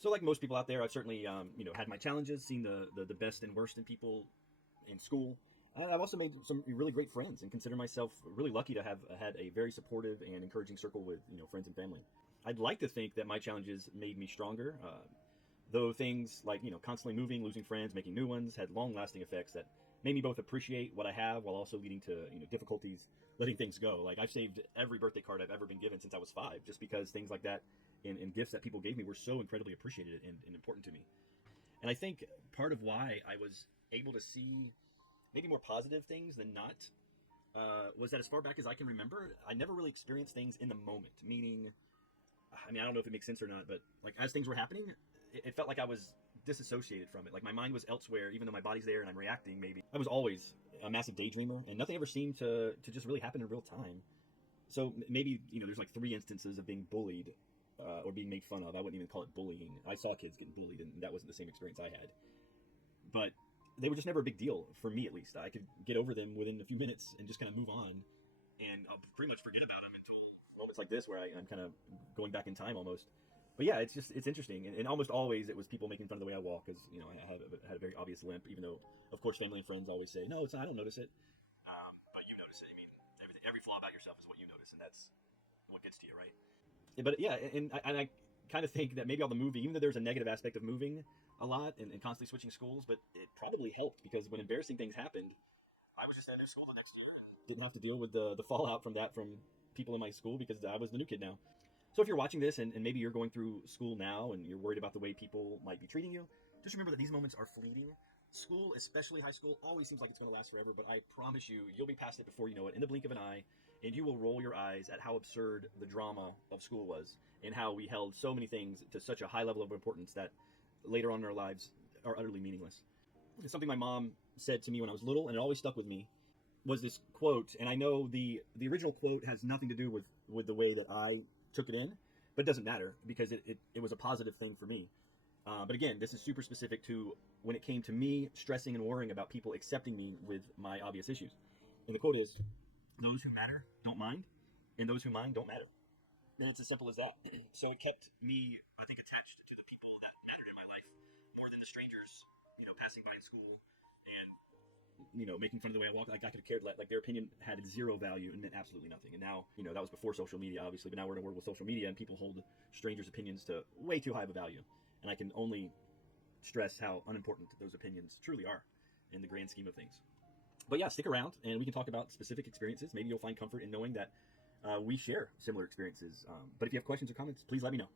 So, like most people out there, I've certainly, had my challenges, seen the best and worst in people in school. I've also made some really great friends, and consider myself really lucky to have had a very supportive and encouraging circle with friends and family. I'd like to think that my challenges made me stronger, though things like constantly moving, losing friends, making new ones had long-lasting effects that made me both appreciate what I have while also leading to difficulties letting things go. Like I've saved every birthday card I've ever been given since I was 5, just because things like that and gifts that people gave me were so incredibly appreciated and important to me. And I think part of why I was able to see maybe more positive things than not was that as far back as I can remember, I never really experienced things in the moment. Meaning, I mean, I don't know if it makes sense or not, but like as things were happening, it felt like I was disassociated from it. Like my mind was elsewhere, even though my body's there and I'm reacting. Maybe I was always a massive daydreamer, and nothing ever seemed to just really happen in real time. So maybe there's like 3 instances of being bullied or being made fun of. I wouldn't even call it bullying. I saw kids getting bullied, and that wasn't the same experience I had. But they were just never a big deal for me, at least. I could get over them within a few minutes and just kind of move on, and I'll pretty much forget about them until moments like this where I'm kind of going back in time almost. But yeah, it's interesting, and almost always it was people making fun of the way I walk because I had a very obvious limp, even though of course family and friends always say no, it's not, I don't notice it, but you notice it. I mean, every flaw about yourself is what you notice, and that's what gets to you, right? But yeah, and I kind of think that maybe on the movie, even though there's a negative aspect of moving a lot and constantly switching schools, but it probably helped because when embarrassing things happened, I was just at a new school the next year and didn't have to deal with the fallout from that from people in my school because I was the new kid now. So if you're watching this and maybe you're going through school now and you're worried about the way people might be treating you, just remember that these moments are fleeting. School, especially high school, always seems like it's going to last forever, but I promise you, you'll be past it before you know it in the blink of an eye, and you will roll your eyes at how absurd the drama of school was and how we held so many things to such a high level of importance that later on in our lives are utterly meaningless. It's something my mom said to me when I was little, and it always stuck with me, was this quote, and I know the original quote has nothing to do with the way that I took it in, but it doesn't matter because it was a positive thing for me. But again, this is super specific to when it came to me stressing and worrying about people accepting me with my obvious issues. And the quote is, "Those who matter don't mind, and those who mind don't matter." And it's as simple as that. So it kept me, I think, attached to the people that mattered in my life more than the strangers, passing by in school and making fun of the way I walk. Like I could have cared. Like their opinion had zero value and meant absolutely nothing. And now, that was before social media, obviously. But now we're in a world with social media, and people hold strangers' opinions to way too high of a value. And I can only stress how unimportant those opinions truly are in the grand scheme of things. But yeah, stick around, and we can talk about specific experiences. Maybe you'll find comfort in knowing that we share similar experiences. But if you have questions or comments, please let me know.